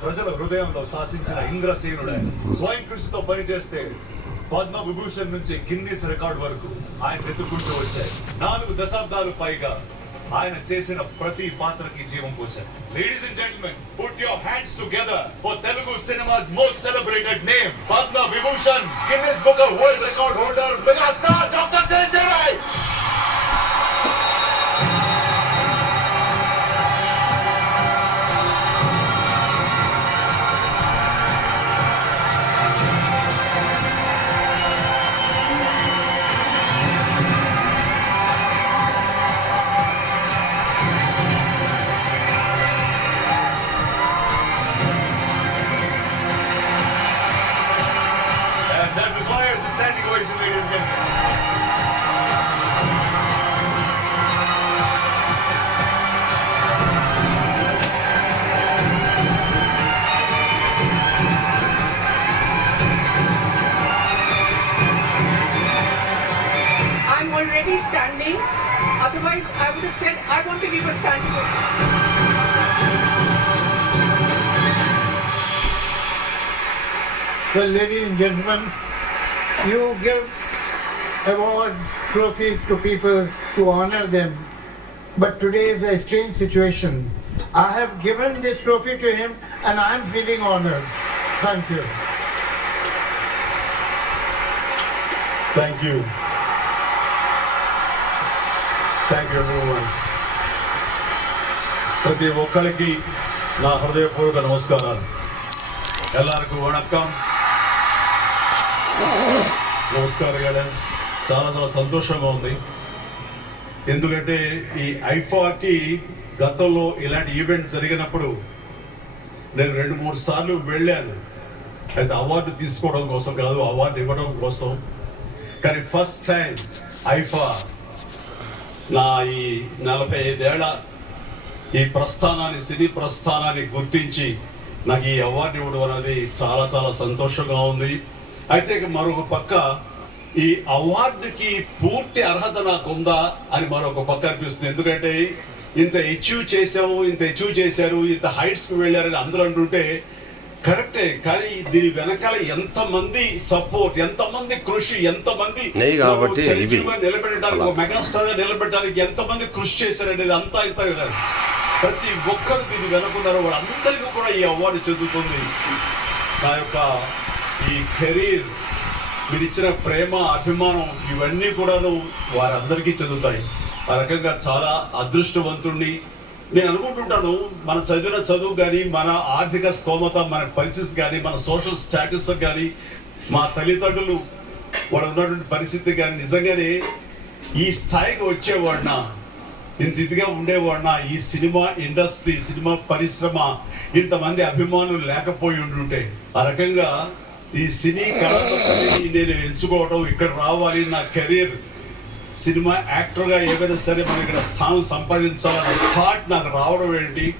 ప్రజల హృదయంలో శాసించిన ఇంద్రసేనుడు స్వయం కృషితో పనిచేస్తే పద్మ విభూషణ్ నుంచి గిన్నీస్ రికార్డ్ వరకు ఆయన వెతుక్కుంటూ వచ్చాయి. నాలుగు దశాబ్దాలు పైగా ఆయన చేసిన ప్రతి పాత్రకి జీవం పోశారు ladies and gentlemen put your hands together for Telugu cinema's most celebrated name Padma Vibhushan Guinness book of world record holder megastar doctor Chiranjeevi And I'm already standing. Otherwise, I would have said I want to give a standing. Well, ladies and gentlemen, you give awards, trophies to people to honor them. But today is a strange situation. I have given this trophy to him and I am feeling honored. Thank you. Thank you. Thank you everyone. ప్రతి ఒక్కరికి నా హృదయపూర్వక నమస్కారాలు ఎల్లారికూ వణక్కం నమస్కారం గారు చాలా చాలా సంతోషంగా ఉంది. ఎందుకంటే ఈ ఐఫాకి గతంలో ఇలాంటి ఈవెంట్ జరిగినప్పుడు నేను రెండు మూడు సార్లు వెళ్ళాను. అయితే అవార్డు తీసుకోవడం కోసం కాదు అవార్డు ఇవ్వడం కోసం. కానీ ఫస్ట్ టైం ఐఫా నా ఈ నలభై ఐదేళ్ళ ఈ ప్రస్థానాన్ని సినీ ప్రస్థానాన్ని గుర్తించి నాకు ఈ అవార్డు ఇవ్వడం అనేది చాలా చాలా సంతోషంగా ఉంది. అయితే మరొక పక్క ఈ అవార్డుకి పూర్తి అర్హత నాకు ఉందా అని మరొక పక్క అనిపిస్తుంది. ఎందుకంటే ఇంత అచీవ్ చేసాము ఇంత అచీవ్ చేశారు ఇంత హైట్స్కి వెళ్ళారని అందరూ అంటుంటే కరెక్టే కానీ దీని వెనకాల ఎంతమంది సపోర్ట్ ఎంతమంది కృషి ఎంతమంది నిలబెట్టడానికి మెగాస్టార్గా నిలబెట్టడానికి ఎంతమంది కృషి చేశారనేది అంతా ఇంత కాదు. ప్రతి ఒక్కరు దీన్ని వెనుకున్నారు వాళ్ళందరికీ కూడా ఈ అవార్డు చెందుతుంది. నా యొక్క ఈ కెరీర్ మీరు ఇచ్చిన ప్రేమ అభిమానం ఇవన్నీ కూడాను వారందరికీ చెందుతాయి. ఆ రకంగా చాలా అదృష్టవంతుణ్ణి నేను అనుకుంటుంటాను. మన చదివిన చదువు కానీ మన ఆర్థిక స్తోమత మన పరిస్థితి కానీ మన సోషల్ స్టాటస్ కానీ మా తల్లిదండ్రులు వాళ్ళు ఉన్నటువంటి పరిస్థితి కానీ నిజంగానే ఈ స్థాయికి వచ్చేవాడినా ఇంత ఇదిగా ఉండేవాడినా ఈ సినిమా ఇండస్ట్రీ సినిమా పరిశ్రమ ఇంతమంది అభిమానులు లేకపోయి ఉండుంటే ఆ రకంగా ఈ సినీ కళని నేను ఎంచుకోవడం ఇక్కడ రావాలి నా కెరీర్. సినిమా యాక్టర్గా ఏమైనా సరే మనం ఇక్కడ స్థానం సంపాదించాలనే థాట్ నాకు రావడం ఏంటి?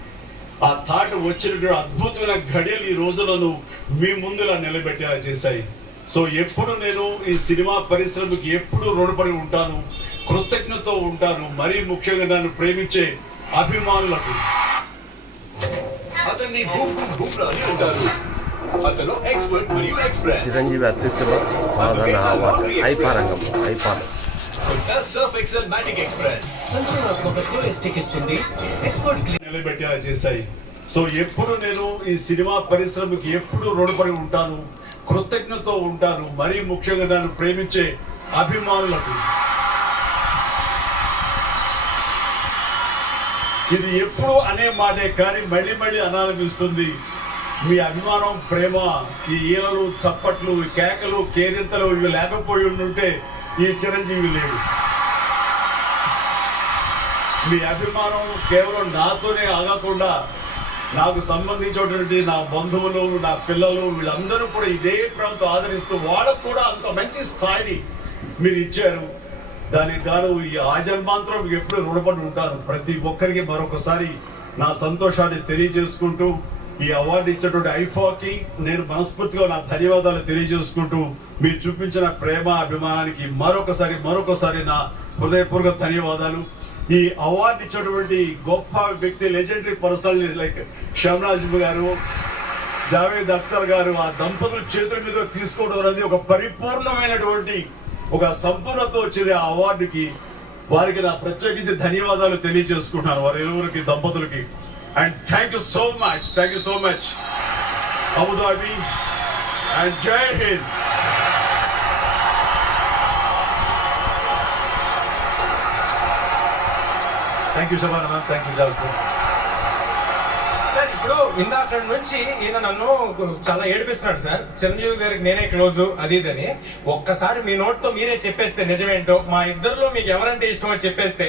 ఆ థాట్ వచ్చినటువంటి అద్భుతమైన ఘడియలు ఈ రోజులను మీ ముందులా నిలబెట్టేలా చేశాయి. సో ఎప్పుడు నేను ఈ సినిమా పరిశ్రమకి ఎప్పుడు రుణపడి ఉంటాను? కృతజ్ఞతతో ఉంటాను. మరీ ముఖ్యంగా నన్ను ప్రేమించే అభిమానులకు. అతన్ని బూమ్ బూమ్ ఉంటారు. అతను ఎక్స్పర్ట్ మరియు ఎక్స్ప్రెస్ చిరంజీవి అత్యుత్తమ సాధన అవార్డు. ఐఫా రంగంలో ఐఫాలో సర్ఫ్ ఎక్సెల్ మ్యాటిక్ ఎక్స్ప్రెస్ సంచలనాత్మకతకు ఎస్టిక్ ఇస్తుంది ఎక్స్పర్ట్ క్లీన్ నిలబెట్టేలా చేశాయి. సో ఎప్పుడు నేను ఈ సినిమా పరిశ్రమకి ఎప్పుడు రుణపడి ఉంటాను కృతజ్ఞతతో ఉంటాను మరీ ముఖ్యంగా నన్ను ప్రేమించే అభిమానులకు. ఇది ఎప్పుడు అనే మాటే కానీ మళ్ళీ మళ్ళీ అనాలనిపిస్తుంది. మీ అభిమానం ప్రేమ ఈ ఈలలు చప్పట్లు ఈ కేకలు కేరింతలు ఇవి లేకపోయి ఉండుంటే ఈ చిరంజీవి లేడు. మీ అభిమానం కేవలం నాతోనే ఆగకుండా నాకు సంబంధించినటువంటి నా బంధువులు నా పిల్లలు వీళ్ళందరూ కూడా ఇదే ప్రాంతం ఆదరిస్తూ వాళ్ళకు కూడా అంత మంచి స్థాయిని మీరు ఇచ్చారు. దానికి గాను ఈ ఆజన్మాంతరం ఎప్పుడూ రుణపడి ఉంటాను. ప్రతి ఒక్కరికి మరొకసారి నా సంతోషాన్ని తెలియజేసుకుంటూ ఈ అవార్డు ఇచ్చినటువంటి ఐఫాకి నేను మనస్ఫూర్తిగా నా ధన్యవాదాలు తెలియజేసుకుంటూ మీరు చూపించిన ప్రేమ అభిమానానికి మరొకసారి మరొకసారి నా హృదయపూర్వక ధన్యవాదాలు. ఈ అవార్డు ఇచ్చినటువంటి గొప్ప వ్యక్తి లెజెండరీ పర్సన్ లైక్ శ్యామరాజు గారు జావేద్ అఖ్తర్ గారు ఆ దంపతులు చేతుల మీద తీసుకోవడం అనేది ఒక పరిపూర్ణమైనటువంటి ఒక సంపూర్ణతో వచ్చేది ఆ అవార్డుకి. వారికి నా ప్రత్యేకించి ధన్యవాదాలు తెలియజేసుకుంటున్నాను వారి ఇరువురికి దంపతులకి. And thank you so much thank you so much Abu Dhabi and Jai Hind thank you Shabana ma'am thank you sir sir ఇప్పుడు ఇందాక నుంచి ఈయన నన్ను చాలా ఏడిపిస్తున్నాడు సార్ చిరంజీవి గారికి నేనే క్లోజ్ అది ఇదని ఒక్కసారి మీ నోట్తో మీరే చెప్పేస్తే నిజమేంటో మా ఇద్దరిలో మీకు ఎవరంటే ఇష్టమో చెప్పేస్తే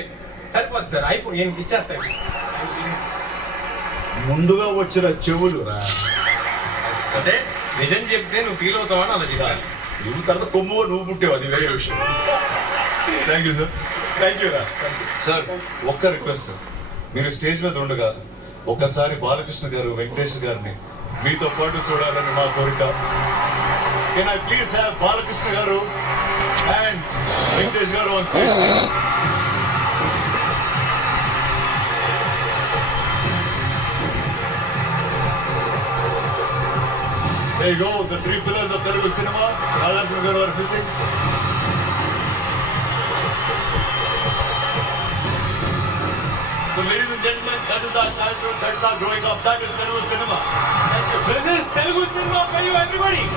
సరిపోద్ది సార్ అయిపో ఈయనకి ఇచ్చేస్తాయి. ముందుగా వచ్చిన చెవులు రా. అంటే నిజం చెప్తే నువ్వు ఫీల్ అవుతావని అలా చెప్పాను నువ్వు తర్వాత కొమ్ము నువ్వు పుట్టావు అది వేరే విషయం. Thank you sir thank you రా. సార్ ఒక్క రిక్వెస్ట్ సార్ మీరు స్టేజ్ మీద ఉండగా ఒక్కసారి బాలకృష్ణ గారు వెంకటేష్ గారిని మీతో పాటు చూడాలని మా కోరిక. Can I please have Balakrishna garu and Venkatesh గారు There you go, the three pillars of Telugu cinema. Nagarjuna Garu are missing. So ladies and gentlemen, that is our childhood, that is our growing up, that is Telugu cinema. Thank you. This is Telugu cinema for you everybody.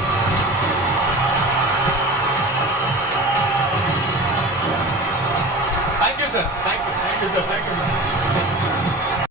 Thank you sir, thank you, thank you sir, thank you sir.